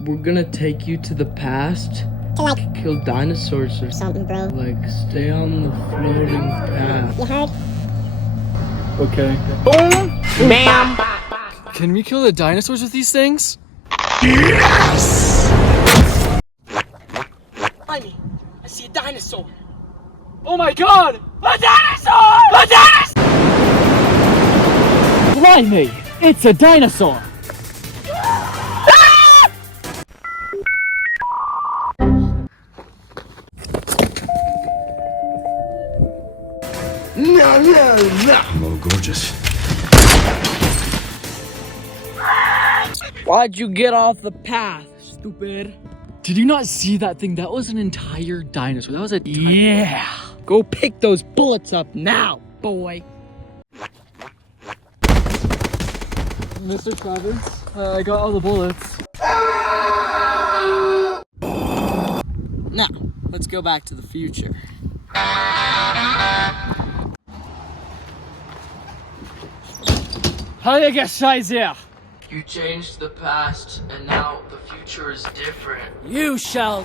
we're gonna take you to the past To like kill dinosaurs or something, bro. like stay on the floating path. You heard? Okay. Boom! Bam! Can we kill the dinosaurs with these things? I see a dinosaur. Oh my god! A dinosaur! A dinosaur! Blimey! It's a dinosaur! Hello, gorgeous. Why'd you get off the path, stupid? Did you not see that thing? That was an entire dinosaur. That was a... Yeah! Go pick those bullets up now, boy! Mr. Travis, I got all the bullets. Now, let's go back to the future. Heilige Scheiße! You changed the past, and now the future is different. You shall...